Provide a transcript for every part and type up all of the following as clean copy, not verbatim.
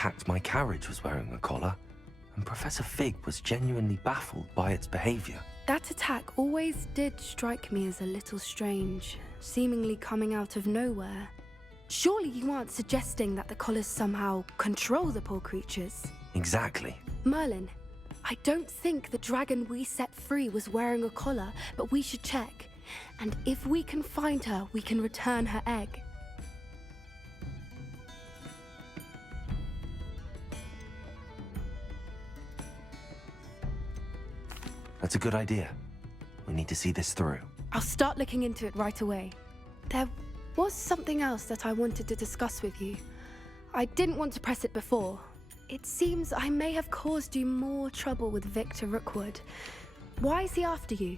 Hacked my carriage was wearing a collar, and Professor Fig was genuinely baffled by its behavior. That attack always did strike me as a little strange, seemingly coming out of nowhere. Surely you aren't suggesting that the collars somehow control the poor creatures? Exactly. Merlin, I don't think the dragon we set free was wearing a collar, but we should check. And if we can find her, we can return her egg. That's a good idea. We need to see this through. I'll start looking into it right away. There was something else that I wanted to discuss with you. I didn't want to press it before. It seems I may have caused you more trouble with Victor Rookwood. Why is he after you?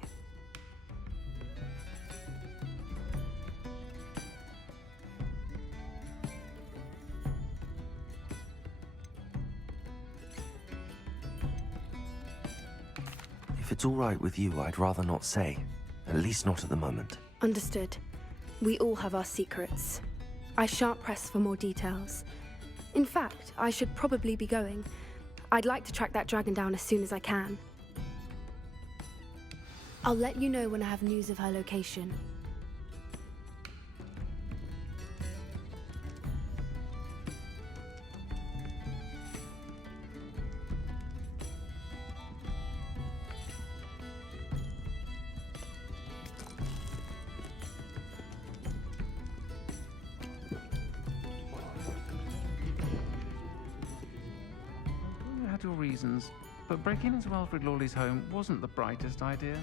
If it's all right with you, I'd rather not say. At least not at the moment. Understood. We all have our secrets. I shan't press for more details. In fact, I should probably be going. I'd like to track that dragon down as soon as I can. I'll let you know when I have news of her location. You had your reasons, but breaking into Alfred Lawley's home wasn't the brightest idea.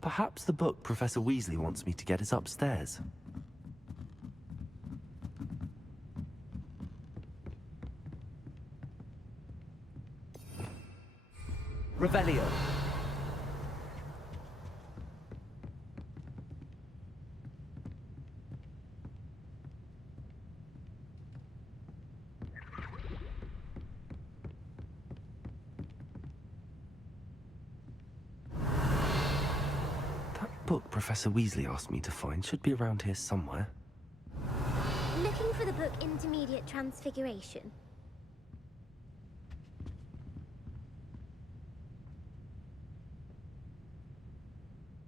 Perhaps the book Professor Weasley wants me to get is upstairs. Revelio. book Professor Weasley asked me to find should be around here somewhere. Looking for the book Intermediate Transfiguration?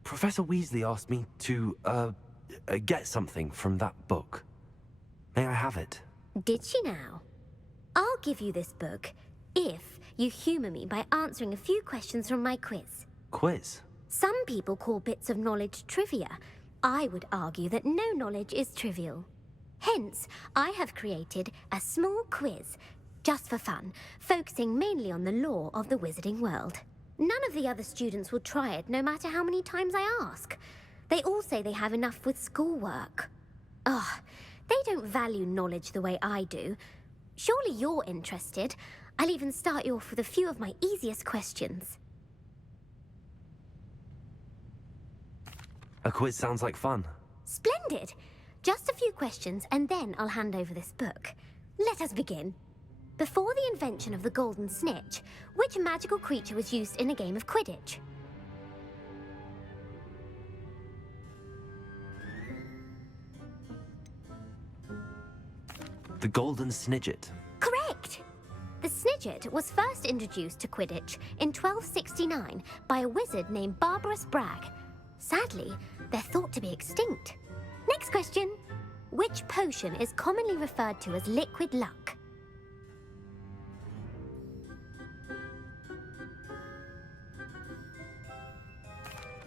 Professor Weasley asked me to, get something from that book. May I have it? Did she now? I'll give you this book if you humour me by answering a few questions from my quiz. Quiz? Some people call bits of knowledge trivia. I would argue that no knowledge is trivial. Hence, I have created a small quiz, just for fun, focusing mainly on the lore of the wizarding world. None of the other students will try it, no matter how many times I ask. They all say they have enough with schoolwork. Ugh, they don't value knowledge the way I do. Surely you're interested. I'll even start you off with a few of my easiest questions. A quiz sounds like fun. Splendid! Just a few questions, and then I'll hand over this book. Let us begin. Before the invention of the golden snitch, which magical creature was used in a game of Quidditch? The golden snidget. Correct! The snidget was first introduced to Quidditch in 1269 by a wizard named Barbarous Bragg. Sadly, they're thought to be extinct. Next question. Which potion is commonly referred to as liquid luck?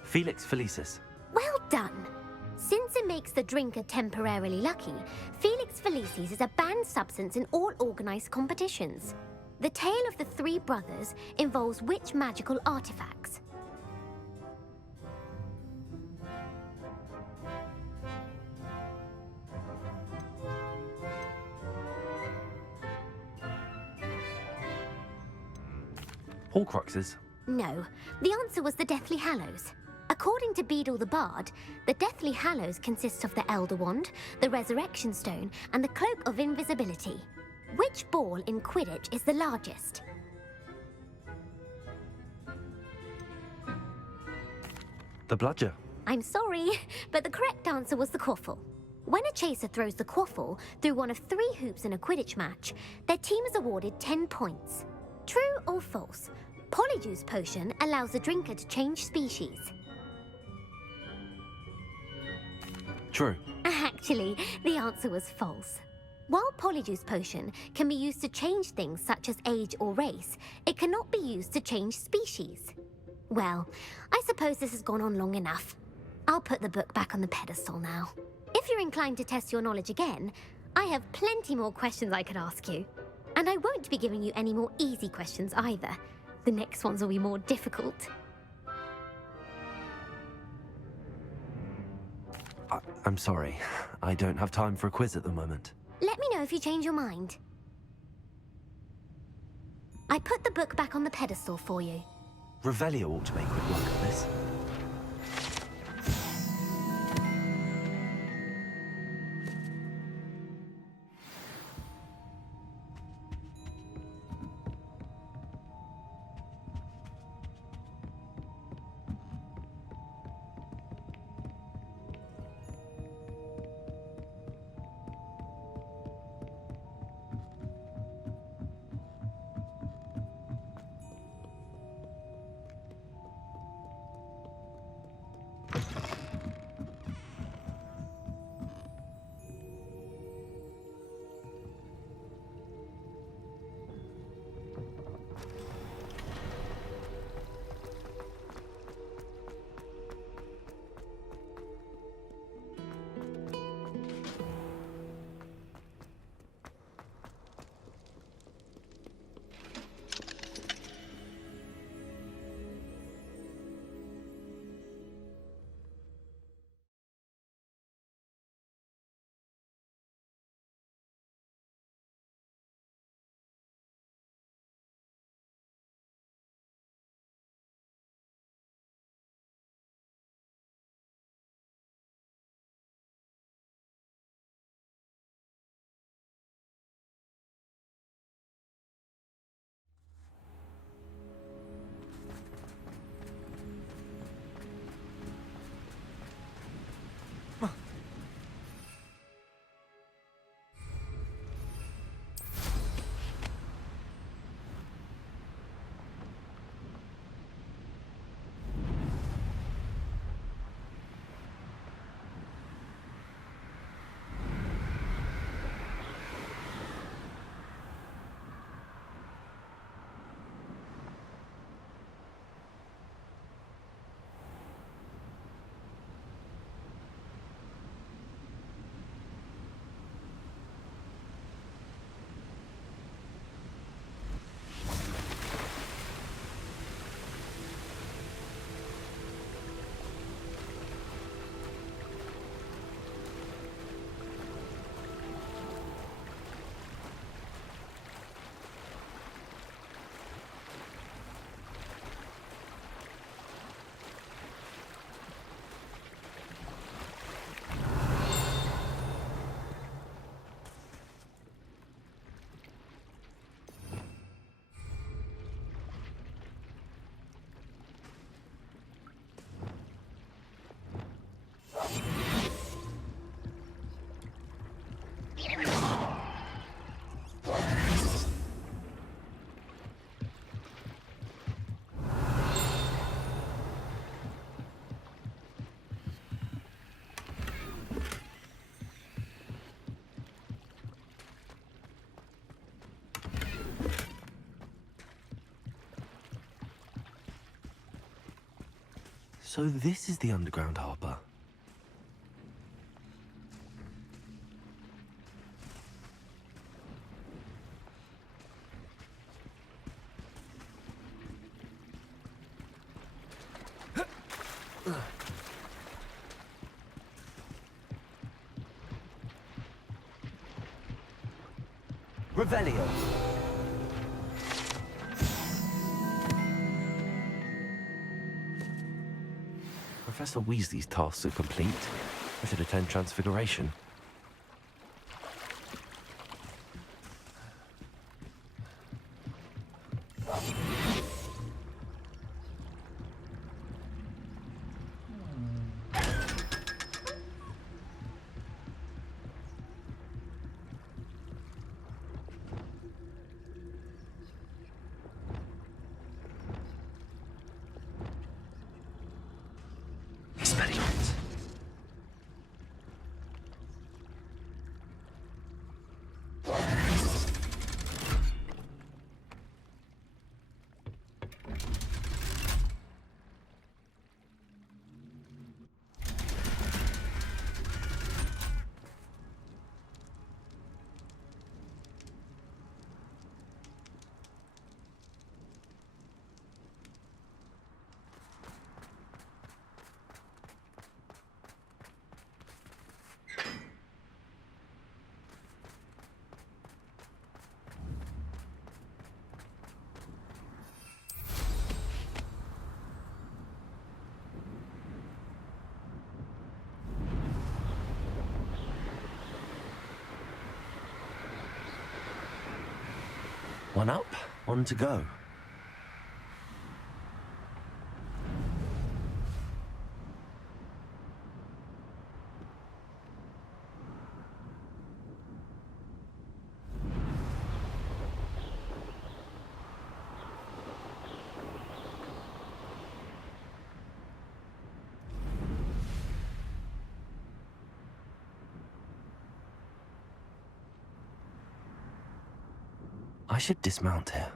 Felix Felicis. Well done! Since it makes the drinker temporarily lucky, Felix Felicis is a banned substance in all organised competitions. The tale of the three brothers involves which magical artifacts? Horcruxes. No, the answer was the Deathly Hallows. According to Beedle the Bard, the Deathly Hallows consists of the Elder Wand, the Resurrection Stone, and the Cloak of Invisibility. Which ball in Quidditch is the largest? The bludger. I'm sorry, but the correct answer was the quaffle. When a chaser throws the quaffle through one of 3 hoops in a Quidditch match, their team is awarded 10 points. True or false? Polyjuice potion allows the drinker to change species. True. Actually, the answer was false. While Polyjuice potion can be used to change things such as age or race, it cannot be used to change species. Well, I suppose this has gone on long enough. I'll put the book back on the pedestal now. If you're inclined to test your knowledge again, I have plenty more questions I could ask you. And I won't be giving you any more easy questions either. The next ones will be more difficult. I'm sorry. I don't have time for a quiz at the moment. Let me know if you change your mind. I put the book back on the pedestal for you. Revelio ought to make quick work of this. So this is the underground harbor. Revelio. Professor Weasley's tasks are complete. I should attend Transfiguration. Experiment. One up, one to go. I should dismount here.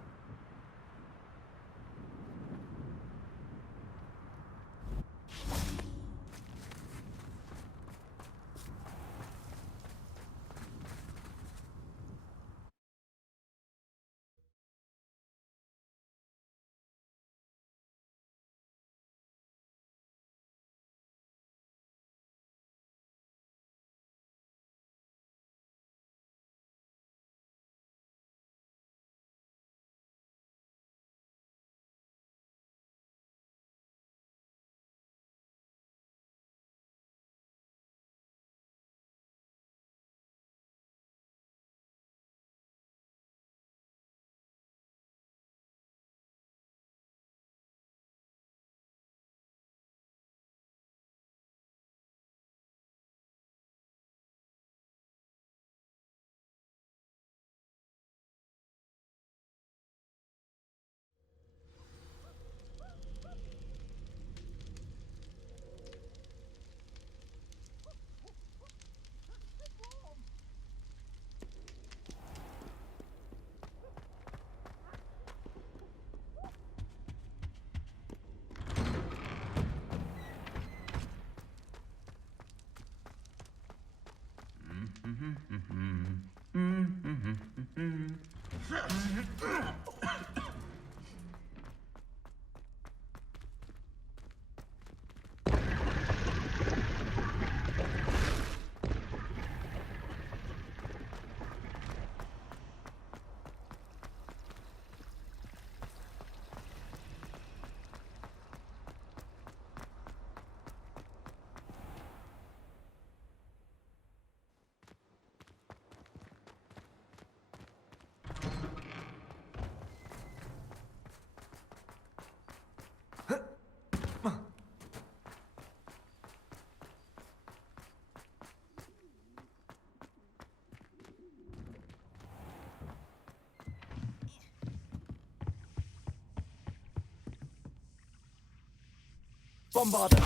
Bombarda!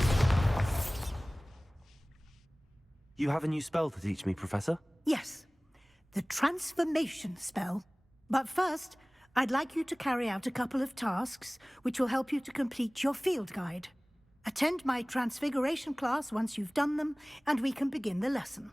You have a new spell to teach me, Professor? Yes, the transformation spell. But first, I'd like you to carry out a couple of tasks which will help you to complete your field guide. Attend my transfiguration class once you've done them, and we can begin the lesson.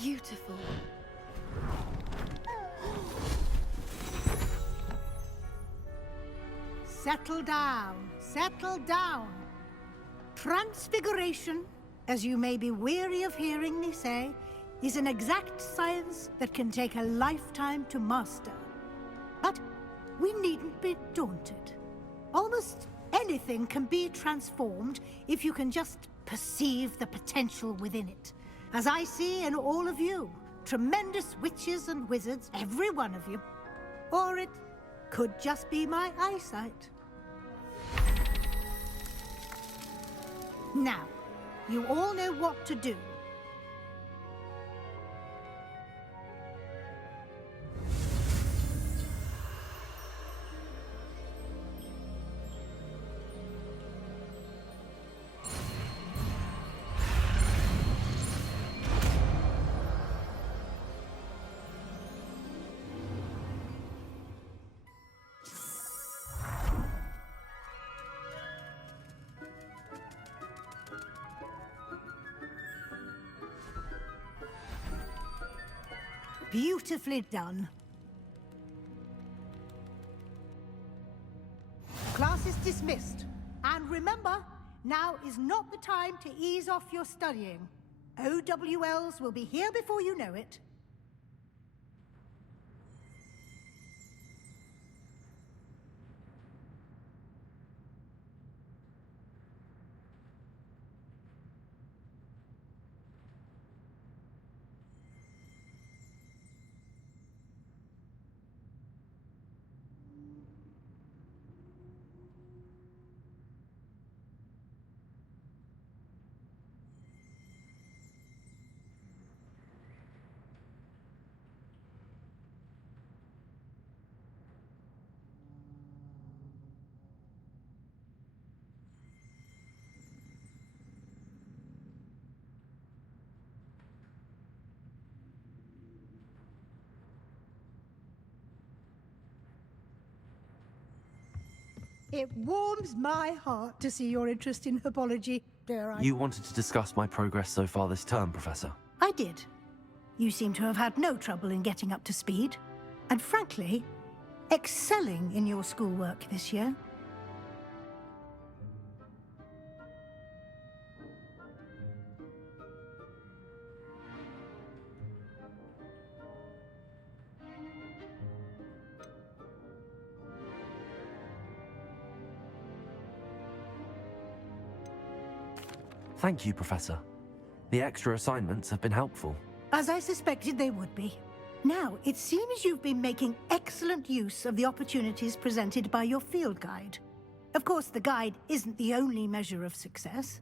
Beautiful. Settle down, settle down. Transfiguration, as you may be weary of hearing me say, is an exact science that can take a lifetime to master. But we needn't be daunted. Almost anything can be transformed if you can just perceive the potential within it. As I see in all of you, tremendous witches and wizards, every one of you. Or it could just be my eyesight. Now, you all know what to do. Beautifully done. Class is dismissed. And remember, now is not the time to ease off your studying. OWLs will be here before you know it. It warms my heart to see your interest in herbology, dare I? You wanted to discuss my progress so far this term, Professor. I did. You seem to have had no trouble in getting up to speed. And frankly, excelling in your schoolwork this year. Thank you, Professor. The extra assignments have been helpful. As I suspected they would be. Now, it seems you've been making excellent use of the opportunities presented by your field guide. Of course, the guide isn't the only measure of success.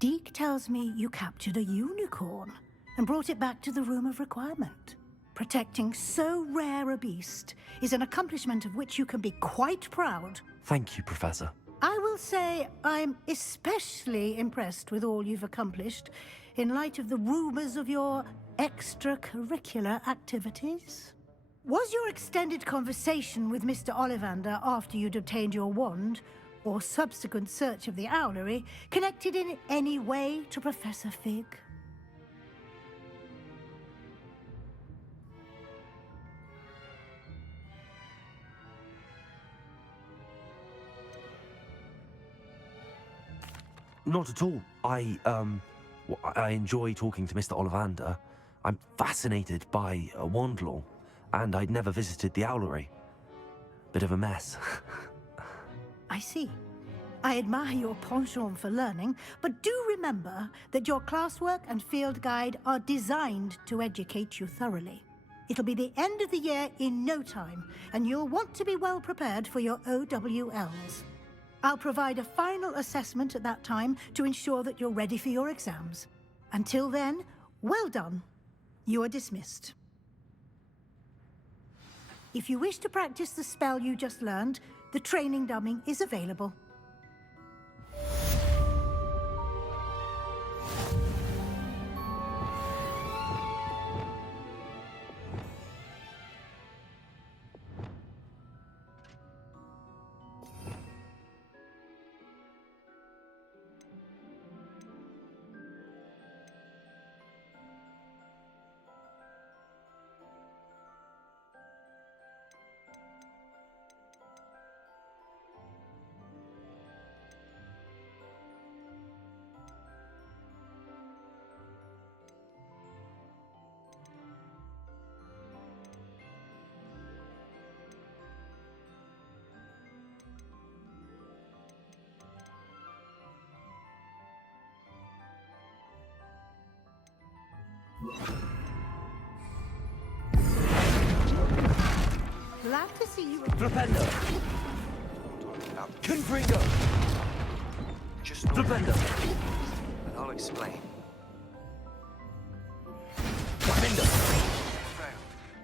Deke tells me you captured a unicorn and brought it back to the Room of Requirement. Protecting so rare a beast is an accomplishment of which you can be quite proud. Thank you, Professor. I will say I'm especially impressed with all you've accomplished in light of the rumors of your extracurricular activities. Was your extended conversation with Mr. Ollivander after you'd obtained your wand, or subsequent search of the owlery, connected in any way to Professor Fig? Not at all. I enjoy talking to Mr. Ollivander. I'm fascinated by wand law, and I'd never visited the owlery. bit of a mess. I see. I admire your penchant for learning, but do remember that your classwork and field guide are designed to educate you thoroughly. It'll be the end of the year in no time, and you'll want to be well prepared for your OWLs. I'll provide a final assessment at that time to ensure that you're ready for your exams. Until then, well done. You are dismissed. If you wish to practice the spell you just learned, the training dummy is available. Glad to see you. Flipendo! Confringo! Just not Flipendo! and I'll explain. Flipendo! Failed,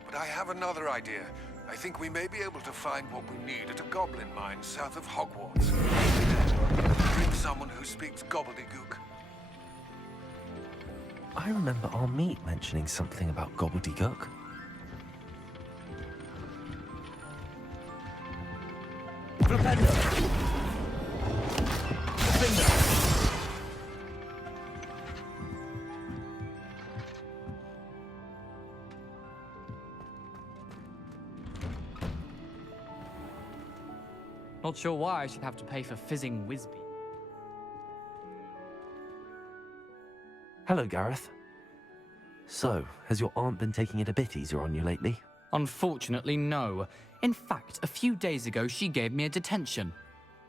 but I have another idea. I think we may be able to find what we need at a goblin mine south of Hogwarts. Bring someone who speaks gobbledygook. I remember our meet mentioning something about gobbledygook. Flipendo! Flipendo! Not sure why I should have to pay for fizzing Whizbee. Hello, Gareth. So, has your aunt been taking it a bit easier on you lately? Unfortunately, no. In fact, a few days ago, she gave me a detention.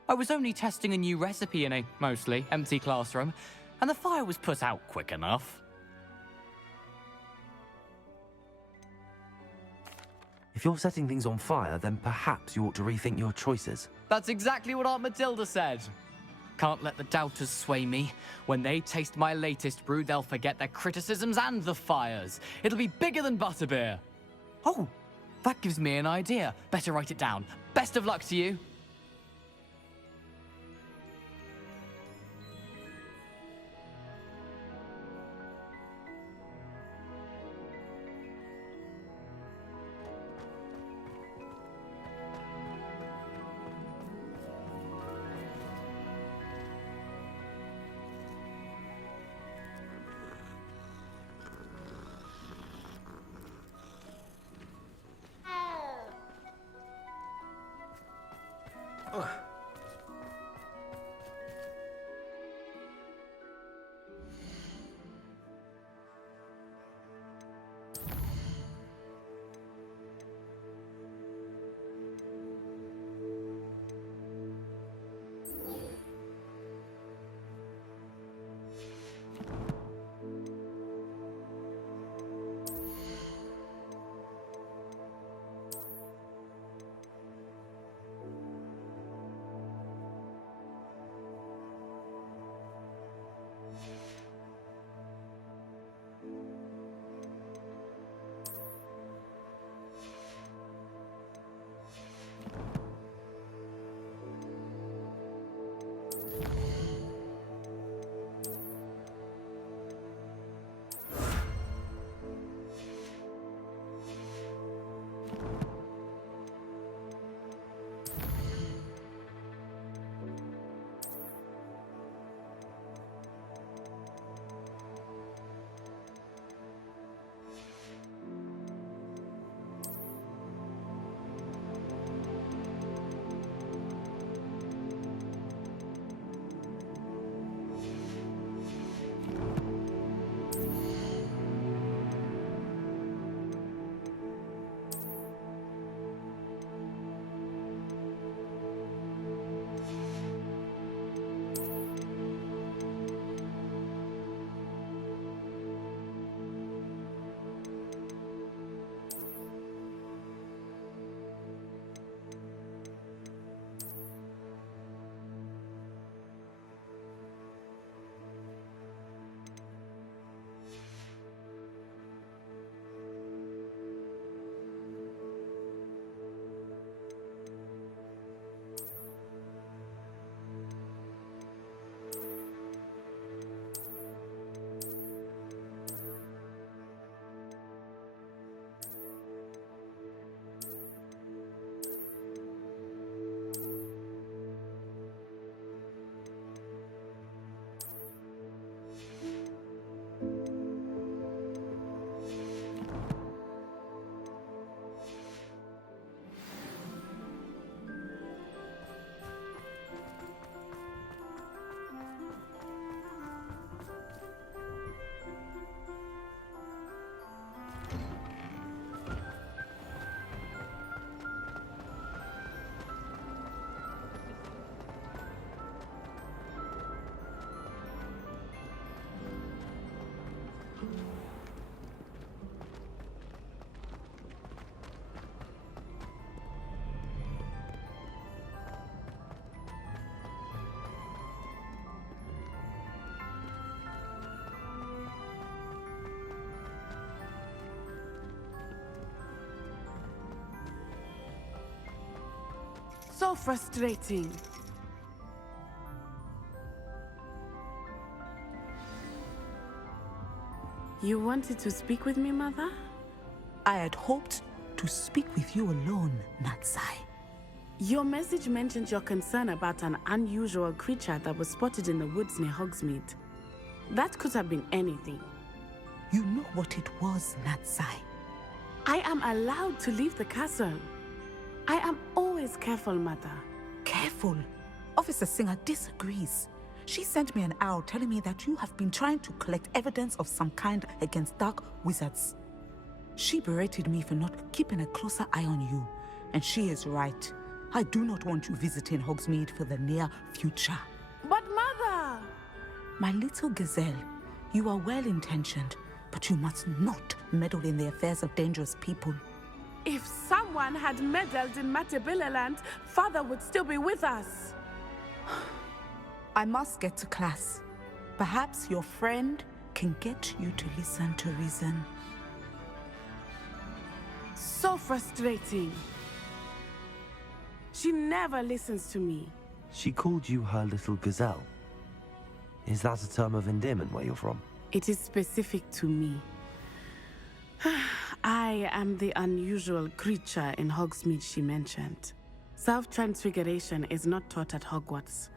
I was only testing a new recipe in a mostly empty classroom, and the fire was put out quick enough. If you're setting things on fire, then perhaps you ought to rethink your choices. That's exactly what Aunt Matilda said. Can't let the doubters sway me. When they taste my latest brew, they'll forget their criticisms and the fires. It'll be bigger than butterbeer. Oh, that gives me an idea. Better write it down. Best of luck to you. So frustrating. You wanted to speak with me, Mother? I had hoped to speak with you alone, Natsai. Your message mentioned your concern about an unusual creature that was spotted in the woods near Hogsmeade. That could have been anything. You know what it was, Natsai. I am allowed to leave the castle. I am always careful, Mother. Careful. Officer Singer disagrees. She sent me an owl telling me that you have been trying to collect evidence of some kind against dark wizards. She berated me for not keeping a closer eye on you, and she is right. I do not want you visiting Hogsmeade for the near future. But Mother! My little gazelle, you are well-intentioned, but you must not meddle in the affairs of dangerous people. If someone had meddled in Matabilaland, Father would still be with us. I must get to class. Perhaps your friend can get you to listen to reason. So frustrating. She never listens to me. She called you her little gazelle. Is that a term of endearment where you're from? It is specific to me. I am the unusual creature in Hogsmeade she mentioned. Self-transfiguration is not taught at Hogwarts.